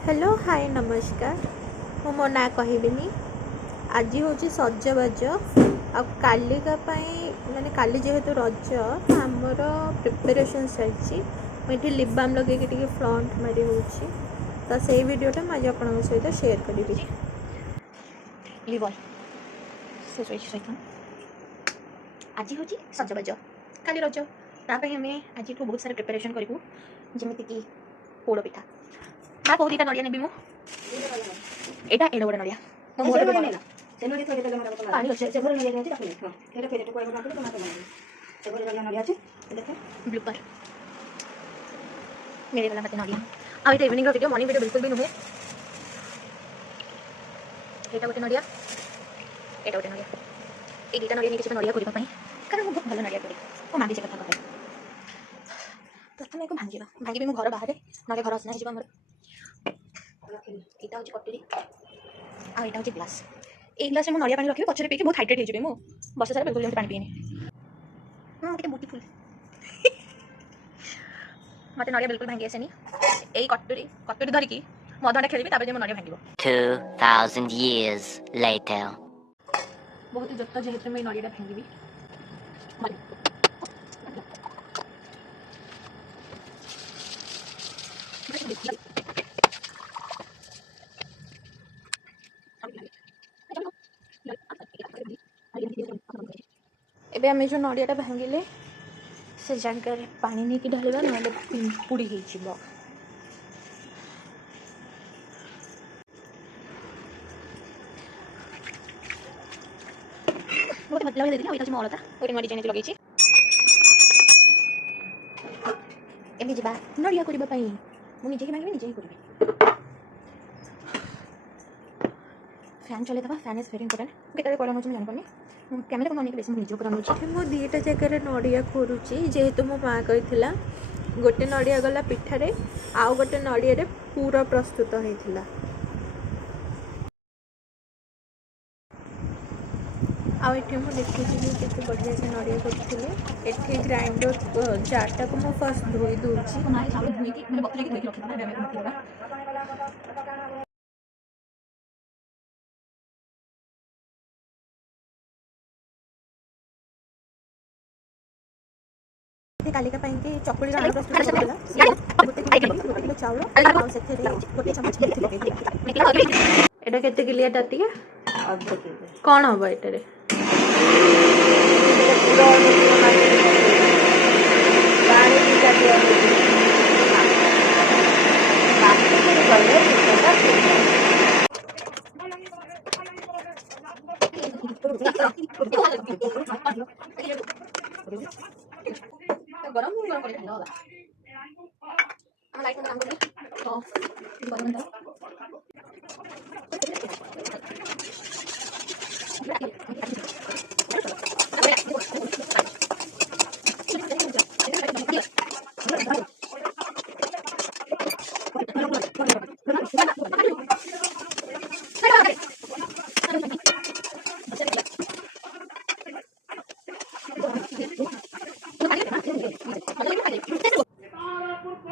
Hello hi नमस्कार मो ना कहबिनी आज हूँ सजबाज आलिका माने काली जेहेतु रज आमर प्रिपरेशन चलती लिप बाम लगे फ्रंट मारी हो तो से वीडियोटा मुझे आपन सहित शेयर करी आज हूँ सजबाज काली रज ताप आम आज बहुत सारा प्रिपरेशन करूँ जमीक पोड़ पिठा हाँ कौ दीटा नड़िया नेबी मु एटा एडो गोटे नड़िया मो मोर पे नेला से नड़िया थोड़े देले हमरा पानी अच्छे से भर नड़िया अछि ताकू हां तेरे फेरे तो कोइ बात तो माते मारे से भर नड़िया अछि देखो ब्लूपर मेरे वाला मते नड़िया आ इटा इवनिंग रो वीडियो मॉर्निंग वीडियो बिल्कुल भी नुहे एटा गोटे नड़िया एटा गोटे नड़िया ए दीटा नड़िया नि किछ नड़िया करिबा पई कारण मो बहुत भलो नड़िया करे ओ माबी से कथा कहे प्रथम एको भांगीबा भांगीबे मो घर बाहर नड़िया घर असना हिबा हमर एटा होची कटोरी आ एटा होची ग्लास ए ग्लास में नड़िया पानी रखिबे पछरे पीके बहुत हाइड्रेट हो जिवे मो बस सारा बिल्कुल पानी पीनी केते ब्यूटीफुल मते नड़िया बिल्कुल भांगी आसेनी ए कटोरी कटोरी धरि की मदटा खेलिबे ताबे जे मो नड़िया भांगीबो 2000 years later बहुत जत्त जेहेतु मैं नड़िया भांगीबी एबे आमे जो नड़ियाटा भांगिले से जगह पानी नहीं कि ढालिबा ना पिंपुड़ी हो जिवो बहुत मतलब दे दिला ओइता जे मोलता ओरी नड़ी जाने लगेछि एबे जिबा नड़िया करिबा पई मु निजे ही भांगिबे निजे ही करिबे फैन चले दबा फैन इज वेरी इंपोर्टेंट केतरे कोला मु जान पनी कैमरा को नहीं बेस निजे ऊपर अनुछि मो दीटा जगह नड़िया खोरुछि जेहेतु मो माँ कहिथिला गोटे नड़िया गला पिठारे आउ गोटे नड़िया रे पूरा प्रस्तुत होइथिला आउ एठी मु देखुछि कि केते बढ़िया से नड़िया करथिले एठी ग्राइंडर जारटा को मो फर्स्ट धोई दूछि ना चावल धोई कि माने बतरे के धोई रखिबा ना बेबे मत कालिका कि चकुली राण प्रस्तुत करला गोटे किलो चाउल आ सेथे गोटे चमच एटा केते किलिया टाटिया कौन हम एटारे गरम गरम करे ठंडा होला हम लाइट में काम करें तो गरम दो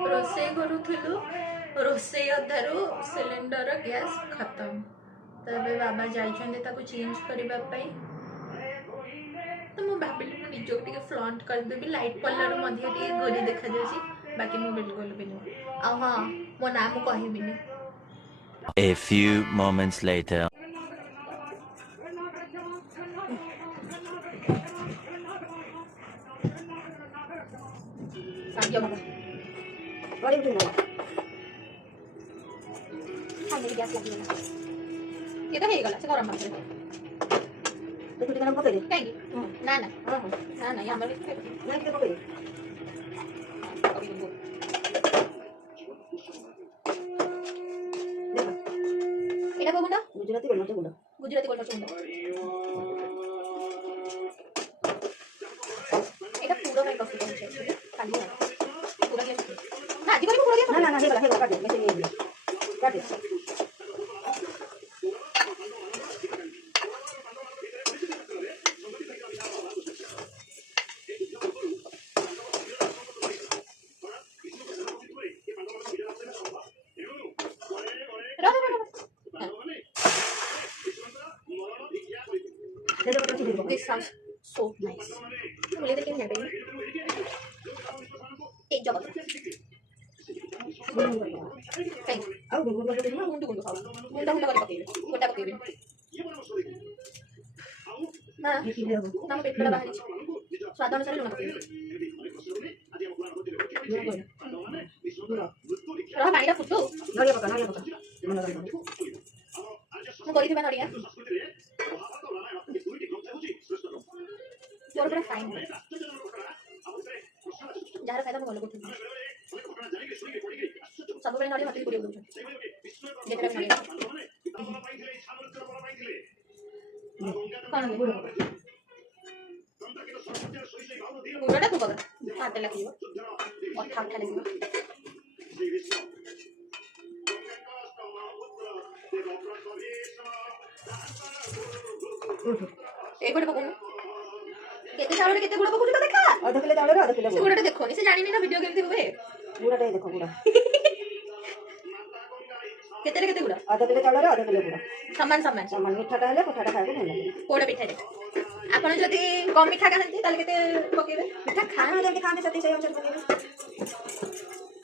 रोषे करूँ रोषे अधारू सिलिंडर गैस खत्म तो ये बाबा जाइए चेंज करने तो मुझे भाविली मुझे निजक टे फ्लंट करदेवी लाइट कलर गोरी देखा बाकी मुझे बिल्कुल भी नुह आ हाँ मो ना मु कहबिनी A few moments later gas लगी ये तो है गला से गरम मत तो कुछ गरम पकड़े कहीं ना ना ना ना यहां पर ना के पकड़े এটা কো গুন্ডা গুজরাটি গোলমরিচ গুন্ডা এটা পুরো ভাই কষ্ট করছে খালি পুরো দিয়ে না আজ করে পুরো দিয়ে না না না হেগলা হেগলা কাটে মেশিন নিয়ে দিই কাটে This sounds so nice. मुझे तो क्या नहीं पड़ी एक जगह कहीं ଆଉ ଗୁଣ୍ଡ गुंडू गुंडू खाओ गुंडा गुंडा वाले पकेबे गोटा पकेबे ना ଦେଖିଲେ ହବ ना पेट बड़ा बाहर स्वाद अनुसार लूण पकेबे रहा पानी फुटू ନଡ଼ିଆ ପକା ମନ କରିବ ମୁଁ କରିଥିବା ନଡ଼ିଆ ମୋର ପୁରା ଫାଇନ୍ ଯାହାର ଖାଇବା ମୁଁ ଭଲ କରୁଥିଲି ସବୁବେଳେ ନଡ଼ିଆ ମତେ ପୁରେଇ ଦେଉଛନ୍ତି ଯେତେବେଳେ ନଡ଼ିଆ କ'ଣ ଗୁଡ଼ ଗୁଡ଼ଟା ତୁ ପକା ହାତ ଲାଗିବ ଅଠା ଅଠା ଲାଗିବ ଏଇପଟେ ପକଉନୁ କେତେ ଚାଉଳରେ କେତେ ଗୁଡ଼ ପକଉଛୁ ତ ଦେଖା ଅଧ କିଲୋ ଚାଉଳରେ ଅଧ କିଲୋ ସେ ଗୁଡ଼ଟା ଦେଖନି ସେ ଜାଣିନି ନା ଭିଡ଼ିଓ କେମିତି ହୁଏ ଗୁଡ଼ଟା ଦେଖ ଗୁଡ଼ କେତେରେ କେତେ ଗୁଡ଼ ଅଧ କିଲୋ ଚାଉଳରେ ଅଧ କିଲୋ ଗୁଡ଼ ସମାନ ସମାନ ସମାନ ମିଠାଟା ହେଲେ ପିଠାଟା ଖାଇବାକୁ ଭଲ ଲାଗେ ପୋଡ଼ ପିଠାରେ ଆପଣ ଯଦି କମ ମିଠା ଖାଆନ୍ତି ତାହେଲେ କେତେ ପକେଇବେ ମିଠା ଖାଆନା ଯେମିତି ଖାଆନ୍ତି ସେତିକି ସେଇ ଅନୁସାରେ ପକେଇବେ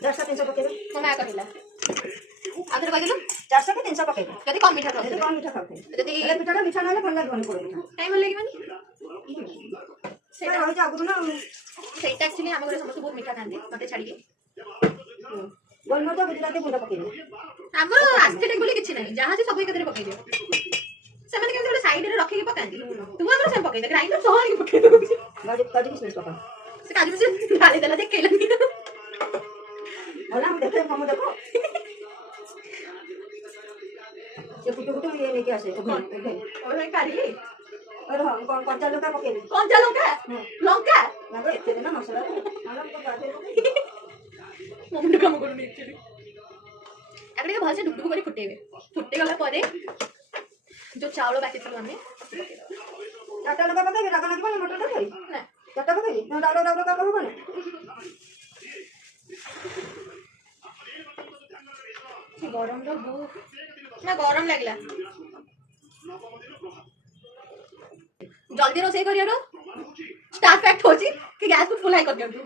400 300 ପକେଇବେ ମୋ ମା କହିଲା ଆଉ ଥରେ କହିଦେଲୁ 400 କି 300 ପକେଇବେ ଯଦି କମ ମିଠା ଯଦି ଖାଉଥିବେ କମ ମିଠା ଖାଉଥିବେ ଯଦି ହେଲେ ପିଠାଟା ମିଠା ନହେଲେ ଭଲ ଲାଗିବନି ପୋଡ଼ ପିଠା କାଇଁ ଭଲ ଲାଗିବନି ସେଇଟା ରହିଛି ଆଗରୁ ନା ସେଇଟା ଆକ୍ଚୁଆଲି ଆମ ଘରେ ସମସ୍ତେ ବହୁତ ମିଠା ଖାଆନ୍ତି ମତେ ଛାଡ଼ିକି ଗୋଲମରିଚ ଗୁଜୁରାତି ଗୁଣ୍ଡ ପକେଇବେ ଆମର ଆସ୍ଥେଟିକ୍ ବୋଲି କିଛି ନାହିଁ ଯାହା ଅଛି ସବୁ ଏକାଥରେ ପକେଇଦିଅ ସେମାନେ କେମିତି ଗୋଟେ ସାଇଡରେ ରଖିକି ପକାନ୍ତି ତୁ ଆମର ସବୁ ପକେଇଦେ ଗ୍ରାଇଣ୍ଡର ସହ ଆଣିକି ପକେଇ ଦଉଛି କାଜୁ କିସମିସ ପକା ସେ କାଜୁ ବିଷୟ ଢାଳି ଦେଲା ଦେଖେଇଲାନି ହେଲା ମୁଁ ଦେଖେ କମ ଦେଖ ସେ ଫୁଟୁ ଫୁଟୁ ଇଏ ନେଇକି ଆସେ ଓରେ କାଢିଲି ହଁ କଞ୍ଚା ଲଙ୍କା ପକେଇବେ କଞ୍ଚା ଲଙ୍କା ଲଙ୍କା ନା ତ ଏତେ ନା ମସଲା ମୋ ମୁଣ୍ଡ କାମ କରୁନି ଆକ୍ଚୁଆଲି ଆଗ ଟିକେ ଭଲସେ ଡୁବଡୁବୁ କରି ଫୁଟେଇବେ ଫୁଟିଗଲା ପରେ ଯୋଉ ଚାଉଳ ବାଟିଥିଲୁ ଆମେ ଚାରିଟା ଲଙ୍କା ପକେଇବେ ରାଗ ଲାଗିବନି ମଟର ତରକାରୀ ନା ଚାରିଟା ପକେଇବି ନା ରାଗ ରାଗ ରାଗ ହବନି ଗରମର ବହୁତ ନା ଗରମ ଲାଗିଲା ଜଲ୍ଦି ରୋଷେଇ କରିବାର ଷ୍ଟାର୍ଟ ଫ୍ୟାକ୍ଟ ହେଉଛି କି ଗ୍ୟାସକୁ ଫୁଲ୍ ହାଇ କରିଦିଅନ୍ତୁ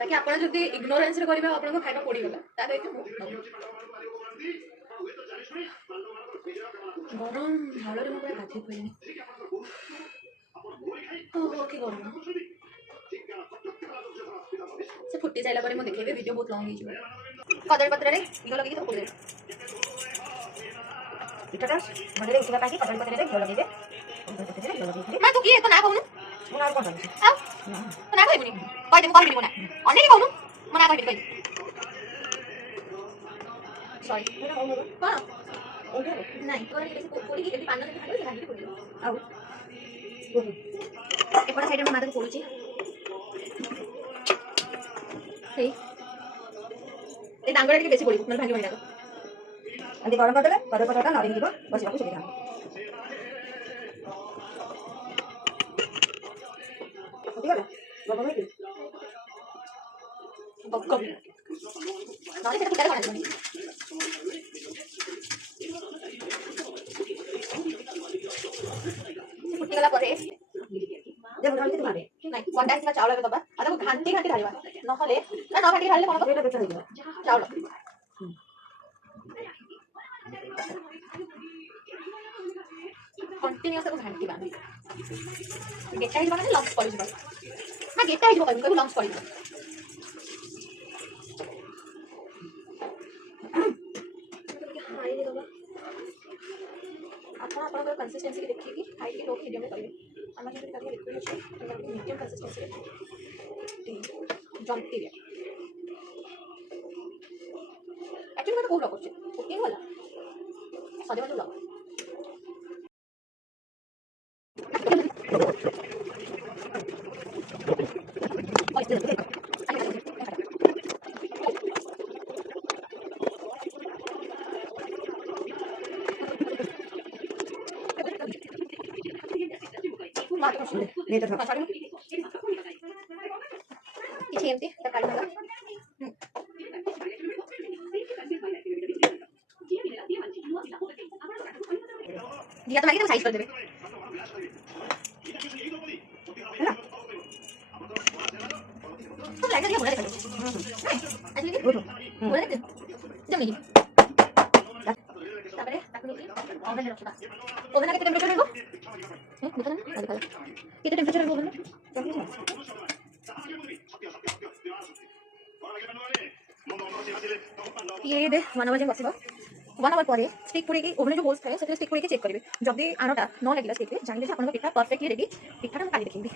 ବାକି ଆପଣ ଯଦି ଇଗ୍ନୋରାନ୍ସରେ କରିବେ ଆପଣଙ୍କ ଖାଇବା ପୋଡ଼ିଗଲା ତାହେଲେ ଏଠି ମୁଁ ଗରମ ଝାଳରେ ମୁଁ ପୁରା ଗାଧେଇ ପଡ଼ିଲିଣି କି ଗରମ ସେ ଫୁଟି ସାରିଲା ପରେ ମୁଁ ଦେଖେଇବି ଭିଡ଼ିଓ ବହୁତ ଲଙ୍ଗ ହେଇଯିବ କଦଳୀ ପତ୍ରରେ ଘିଅ ଲଗେଇକି ତାକୁ ପୋଡ଼ିଦେବେ ପିଠାଟା ଭଲରେ ଉଠିବା ପାଇଁ କଦଳୀ ପତ୍ରରେ ଘିଅ ଲଗେଇବେ ମା ତୁ କିଏ ତୋ ନାଁ କହୁନୁ ମୁଁ ଆଉ କ'ଣ କରିବି ଆଉ ତୋ ନାଁ କହିବୁନି କହିଦେ ମୁଁ କହିବିନି ମୋ ନାଁ ଅନେଇକି କହୁନୁ ମୋ ନାଁ କହିବିନି କହିଦେ ସରି କ'ଣ ନାଇଁ ପୋଡ଼ିକି ଏଠି ପାନ ଯଦି ଖାଇବେ ଭାଙ୍ଗିକି ପୋଡ଼ିବ ଆଉ ଏପଟ ସାଇଡ଼ରେ ମୋ ମା ତାକୁ ପୋଡ଼ୁଛି ସେଇ ଏ ଡାଙ୍ଗଟା ଟିକେ ବେଶୀ ପଡ଼ିବ ନହେଲେ ଭାଙ୍ଗିବନି ଡାଙ୍ଗ ଏମିତି ଗରମ କରିଦେଲେ କଦଳୀ ପତ୍ରଟା ନରମ ଯିବ ବସିବାକୁ ସୁବିଧା ହେବ ଫୁଟିଗଲା ଗରମ ହେଇକି ନହେଲେ ସେଟା ଫୁଟାରେ କ'ଣ ଆସିବନି ଫୁଟିଗଲା ପରେ ଯେ ବୁଢ଼ା ଟିକେ ମାରେ ନାଇଁ କଣ୍ଡା ହେଇଥିବା ଚାଉଳ ଏବେ ଦବା ଆଉ ତାକୁ ଘାଣ୍ଟି ଘାଣ୍ଟି ଢାଳିବା ନହେଲେ ନା ନ ଘାଣ୍ଟି ଢାଳିଲେ କ'ଣ ହେବ ସେଇଟା ବେଚା ହେଇଯିବ ଚାଉଳ କଣ୍ଟିନ୍ୟୁଅସ୍ ତାକୁ ଘାଣ୍ଟିବା ଗେଟା ହେଇଯିବ ମାନେ ଲମ୍ସ ପଡ଼ିଯିବ ନା ଗେଟା ହେଇଯିବ କହିବୁ କହିବୁ ଲମ୍ସ ପଡ଼ିଯିବ ଆପଣ ଆପଣଙ୍କର କନସିଷ୍ଟେନ୍ସି ଦେଖିକି ହାଇ କି ଲୋ ମିଡ଼ିୟମରେ କରିବେ ଆମର ଯେମିତି ତାକୁ ଲିକ୍ୱିଡ଼ ଅଛି ମିଡ଼ିୟମ୍ କନସିଷ୍ଟେନ୍ସିରେ ଜନ୍ତିବେ ଆକ୍ଚୁଆଲି ମୋତେ କେଉଁ ବ୍ଲଗ୍ କରୁଛି କୁକିଂ ଗଲା ସଜବାଜ ବ୍ଲଗ୍ ନେଇ ତ କିଛି ଏମିତି ତରକାରୀ ନେବା ଦିଆ ତ ମାଗି ତାକୁ ସାଇଜ୍ କରିଦେବେ तुम लाइट दिया बोला देखो नहीं एक्चुअली गुड बोला देखो जम नहीं তারপরে তাকে ওভেনে রাখবা ওভেনে কত টেম্পারেচার রাখবো দেখো না দেখো কত টেম্পারেচার রাখবো ওভেনে ये दे 1 आवर जाए बसिबो 1 आवर ପରେ ଷ୍ଟିକ୍ ପୁରେକି ଓଭେନ जो ହୋଲ୍ସ ଥାଏ ସେଥିରେ ଷ୍ଟିକ୍ ପୁରେକି ଚେକ୍ କରିବେ ଯଦି ଆଣଟା ନ ଲାଗିଲା ଷ୍ଟିକ୍ ରେ ଜାଣିବେ ଯେ ଆପଣଙ୍କ ପିଠା ପରଫେକ୍ଟଲି ରେଡି ପିଠାଟା ମୁଁ କାଲି ଦେଖେଇବି